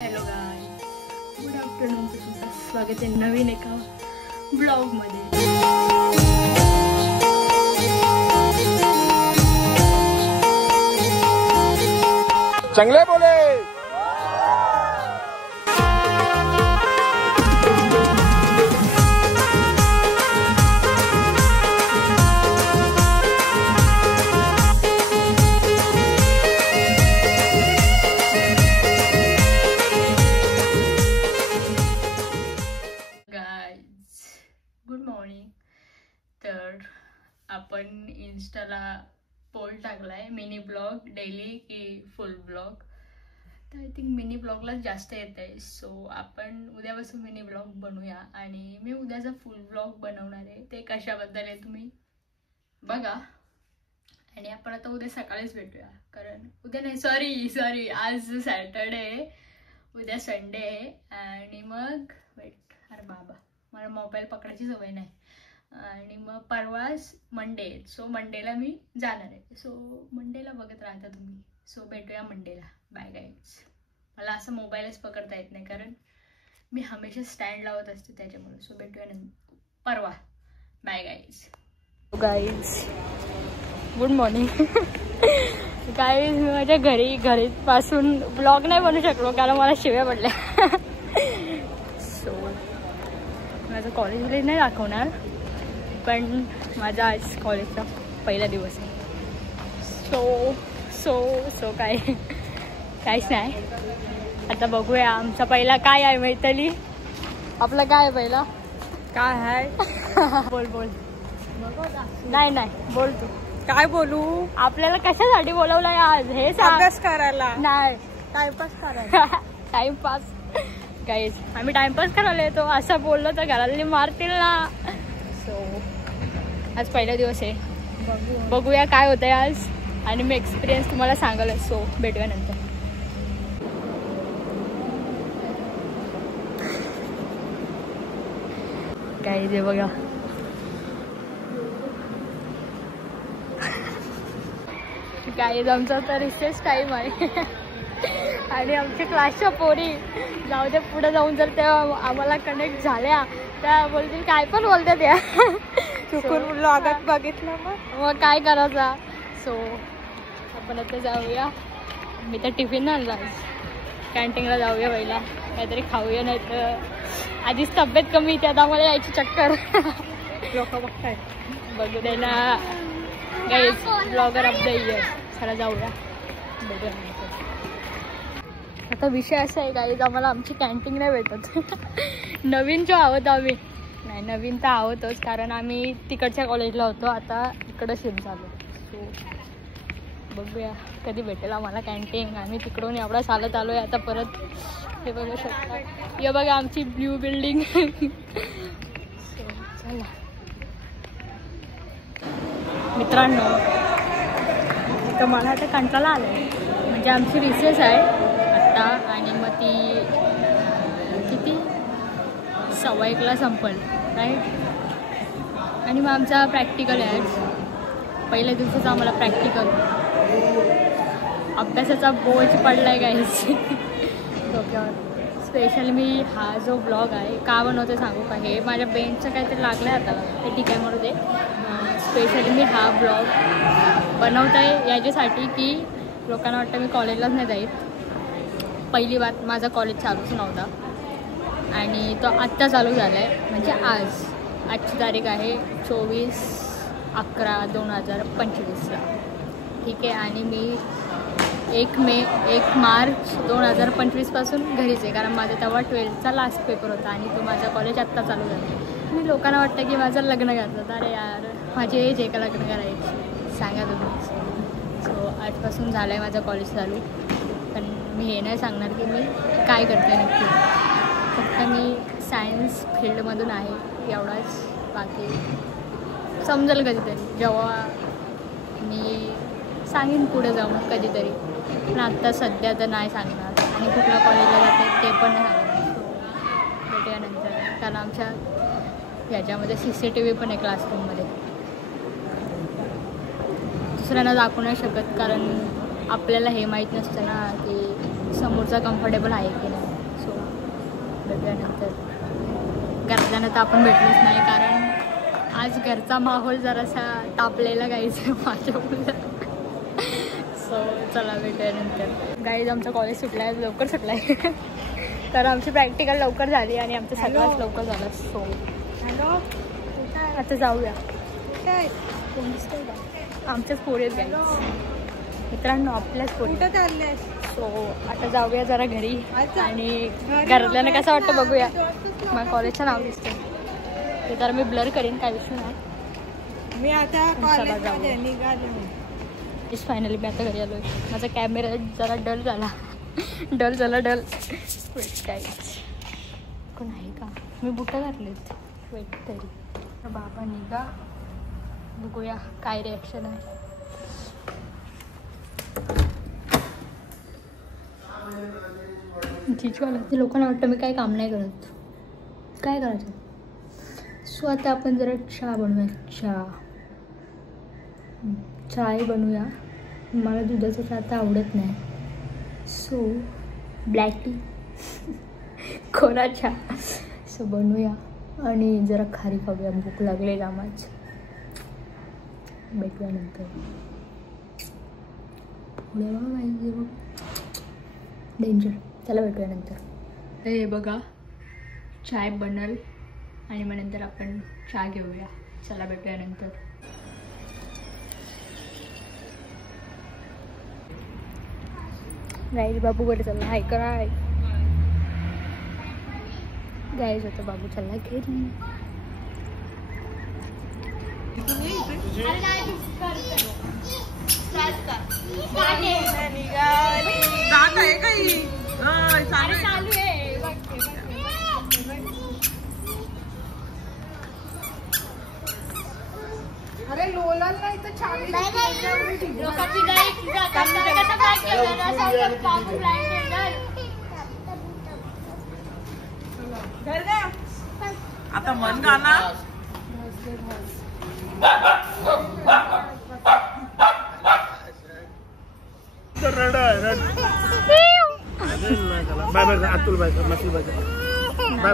Hello guys, good afternoon. तुमचं स्वागत आहे नवीन एका ब्लॉगमध्ये. चांगले बोले. Good morning. तर आपण इंस्टाला पोल टाकलाय, मिनी ब्लॉग डेली की फुल ब्लॉग. तर आय थिंक मिनी ब्लॉगलाच जास्त येत आहे. सो आपण उद्यापासून मिनी ब्लॉग बनवूया आणि मी उद्याचा फुल ब्लॉग बनवणार आहे. ते कशाबद्दल आहे तुम्ही बघा. आणि आपण आता उद्या सकाळीच भेटूया, कारण उद्या नाही, सॉरी आज सॅटर्डे आहे, उद्या संडे आहे. आणि मग अरे बाबा, मला मोबाईल पकडायची सवय नाही. आणि मग परवाच मंडे आहे, सो मंडेला मी जाणार आहे. सो मंडेला बघत राहता तुम्ही. सो भेटूया मंडेला. Bye guys. मला असं मोबाईलच पकडता येत नाही, कारण मी हमेशा स्टँड लावत असते त्याच्यामुळे. सो भेटूया परवा. Bye guys. Good morning. Guys, माझ्या घरीपासून ब्लॉग नाही बनवू शकलो, कारण मला शिव्या पडल्या. सो माझं कॉलेजला नाही दाखवणार, पण माझा आज कॉलेजचा पहिला दिवस आहे. सो काहीच नाही. आता बघूया आमचा पहिला काय आहे. मैथिली, आपलं काय आहे पहिला? काय आहे? बोल. नाही बोल तू. काय बोलू? आपल्याला कशासाठी बोलवलंय आज हे अभ्यास करायला? नाही, टाइमपास करायला. टाइमपास गाईज, आम्ही टाइमपास करायला येतो असं बोललो तर घरातली मारतील ना. सो आज पहिला दिवस आहे, बघूया काय होतंय आज. आणि मी एक्सपिरियन्स तुम्हाला सांगाल. सो भेटूया नंतर. गाईज हे बघा, गाईज आमचा तर रिसेस टाईम आहे. आणि आमच्या क्लासच्या पोरी जाऊ दे पुढे जाऊन जर त्या आम्हाला कनेक्ट झाल्या त्या बोलतील काय पण बोलतात त्या. चुकून ब्लॉगात बघितलं मग काय करायचा. सो आपण आता जाऊया. मी तर टिफिन आणला, कॅन्टीनला जाऊया पहिला, काहीतरी खाऊया. नाही तर आधीच तब्येत कमी, त्यात आम्हाला यायची चक्कर. लोक बघताय, बघू दे ना. Guys, blogger of the year. चला जाऊया, बघूया. आता विषय असा आहे गाईज, आम्हाला आमची कॅन्टीन नाही भेटत. नवीन जो आहोत आम्ही, नाही नवीन तर आहोतच, कारण आम्ही तिकडच्या कॉलेजला होतो, आता इकडं शिफ्ट झालो. सो बघूया कधी भेटेल आम्हाला कॅन्टीन. आम्ही तिकडून एवढा चालत आलो आहे आता परत. हे बघू शकता, हे बघा आमची ब्ल्यू बिल्डिंग. सो चला मित्रांनो, तर मला आता कंटाळा आला आहे. म्हणजे आमची रिसेस आहे आत्ता, आणि मग ती किती 1:15 संपल राईट. आणि मग आमचा प्रॅक्टिकल आहे आज, पहिल्या दिवसाचा आम्हाला प्रॅक्टिकल. अभ्यासाचा बोझ पडला आहे गाईज डोक्यावर. स्पेशली मी हा जो ब्लॉग आहे का बनवते सांगू का? हे माझ्या बेंचचं काहीतरी लागलं आहे आता, ते ठीक आहे म्हणू दे. स्पेशली मी हा ब्लॉग बनवत आहे याच्यासाठी की लोकांना वाटतं मी कॉलेजलाच नाही जाईत. पहिली बात, माझा कॉलेज चालूच नव्हता आणि तो आत्ता चालू झाला आहे. म्हणजे आजची तारीख आहे 24/11/2025 ठीक आहे. आणि मी 1 मार्च 2025 घरीच आहे, कारण माझा तेव्हा 12th लास्ट पेपर होता आणि तो माझा कॉलेज आत्ता चालू झाला. मी लोकांना वाटतं की माझं लग्न करतात. अरे यार, माझी एज आहे का लग्न करायची? सांगा तुम्ही. सो आजपासून झालं आहे माझं कॉलेज चालू. पण मी हे नाही सांगणार की मी काय करते नक्की. फक्त मी सायन्स फील्डमधून आहे एवढाच. बाकी समजेल कधीतरी, जेव्हा मी सांगेन पुढे जाऊन कधीतरी. पण आत्ता सध्या तर नाही सांगणार. आणि कुठल्या कॉलेजला जाते ते पण नाही सांगणार. सो भेटूया नंतर, कारण आमच्या ह्याच्यामध्ये CCTV पण आहे क्लासरूममध्ये. दुसऱ्यांना दाखवू नाही शकत, कारण आपल्याला हे माहीत नसतं ना की समोरचा कम्फर्टेबल आहे की नाही. सो भेटूया नंतर. घरच्यांना तर आपण भेटलोच नाही कारण आज घरचा माहोल जरासा तापलेला गाईज माझ्या मुलं. सो चला भेटूया नंतर. गाईज आमचं कॉलेज सुटलं आहे, लवकर सुटलं आहे तर आमची प्रॅक्टिकल लवकर झाली आणि आमचं सगळंच लवकर झालं. सो हॅलो आता जाऊया. काय कोण दिसतंय का? आमच्याच पोरी आहेत गाईज मित्रांनो, आपल्याच पोरी. कुठं चालले? सो आता जाऊया जरा घरी आणि घरातल्यानं कसं वाटतं बघूया. मला कॉलेजचं नाव दिसतं ते जरा मी ब्लर करीन, काय विषय नाही. मी आता इस फायनली मी आता घरी आलो आहे. माझा कॅमेरा जरा डल झाला डल. वेट काय कोण आहे का? मी बुटं घातलेत. वेट तरी बाबा निघा, बघूया काय रिॲक्शन आहे. चिचवाला ते लोकांना वाटतं मी काही काम नाही करत. काय करायचं? सो आता आपण जरा चहा बनवूया. चाय बनवूया. मला दुधाचा चहा तर आवडत नाही. सो ब्लॅक टी कोरा चहा. सो बनवूया आणि जरा खारी खाऊया. भूक लागलेला आम्हाच. भेटूया नंतर. पुढे बघा काय बघ डेंजर. चला भेटूया नंतर. हे बघा चाय बनल आणि मग नंतर आपण चहा घेऊया. चला भेटूया नंतर. गाईज बाबू कडे चालला. हाय काय गाईज होतं. बाबू चालला घरी. अरे लोला नाही तर छान आता मन गाना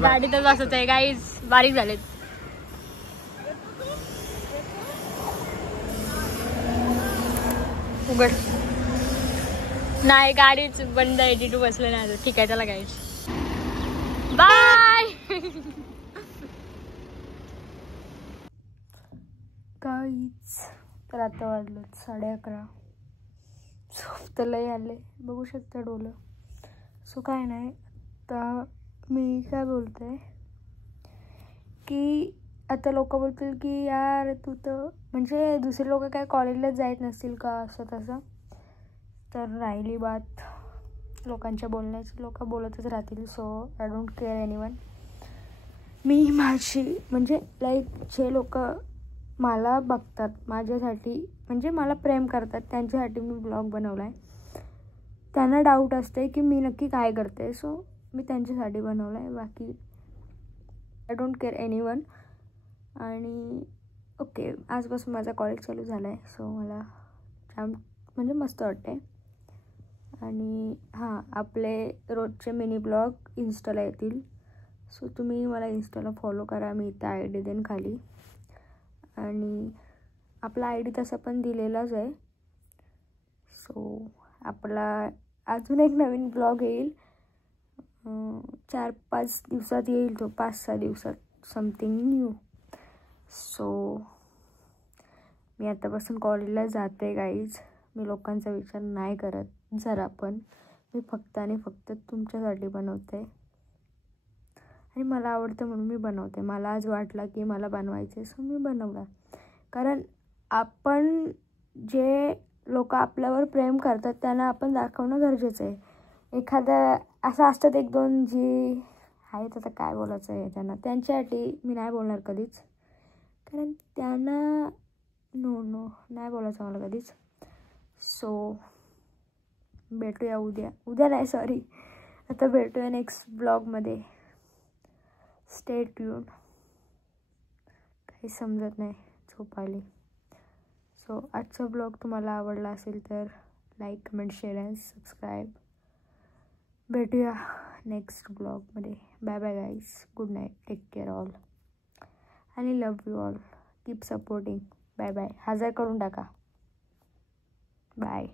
गाडीतच असत आहे गाईज. बारीक झालेत. उघड नाही गाडीच बंद आहे. टिटू बसलं नाही. ठीक आहे चला गाईज बाय. काहीच तर आता वाजलं 11:30. झोप तर लय आले. बघू शकता डोलं. सो काय नाही. आता मी काय बोलते की आता लोक बोलतील की यार तू तर म्हणजे दुसरे लोक काय कॉलेजलाच जायत नसतील का असं तसं. तर राहिली बात लोकांच्या बोलण्याची. लोक बोलतच राहतील. So I don't care anyone. मी माझी म्हणजे लाईक जे लोक मला बघतात माझ्यासाठी म्हणजे मला प्रेम करतात त्यांच्यासाठी मी ब्लॉग बनवला आहे. त्यांना डाऊट असते की मी नक्की काय करते. सो मी त्यांच्यासाठी बनवला आहे. बाकी आय डोंट केअर एनीवन. आणि ओके आजपासून माझा कॉलेज चालू झाला आहे. सो मला जाम म्हणजे मस्त वाटते. आणि हां आपले रोजचे मिनी ब्लॉग इन्स्टाला येतील. सो तुम्ही मला इन्स्टाला फॉलो करा. मी इथं ID देईन खाली. आणि आपला ID तसा पण दिलेलाच आहे. सो आपला अजून एक नवीन ब्लॉग येईल. 4-5 दिवसात येईल तो. 5-6 दिवसात समथिंग न्यू. सो मी आतापासून कॉलेजला जाते गाईज. मी लोकांचा विचार नाही करत जरा पण. मी फक्त आणि फक्त तुमच्यासाठी बनवते आणि मला आवडतं म्हणून मी बनवते. मला आज वाटलं की मला बनवायचं सो मी बनवला. कारण आपण जे लोक आपल्यावर प्रेम करतात त्यांना आपण दाखवणं गरजेचं आहे. एखादं असं असतात 1-2 जी आहेत आता काय बोलायचं आहे त्यांना. त्यांच्यासाठी मी नाही बोलणार कधीच. कारण त्यांना नो नाही बोलायचं मला कधीच. सो भेटूया उद्या नाही सॉरी आता भेटूया नेक्स्ट ब्लॉगमध्ये. Stay tune. काही समजत नाही झोप आली. सो आजचा ब्लॉग तुम्हाला आवडला असेल तर like comment share and subscribe. भेटूया नेक्स्ट ब्लॉगमध्ये. Bye bye guys, good night, take care all आणि love you all. Keep supporting. Bye bye. हजर करून टाका. बाय.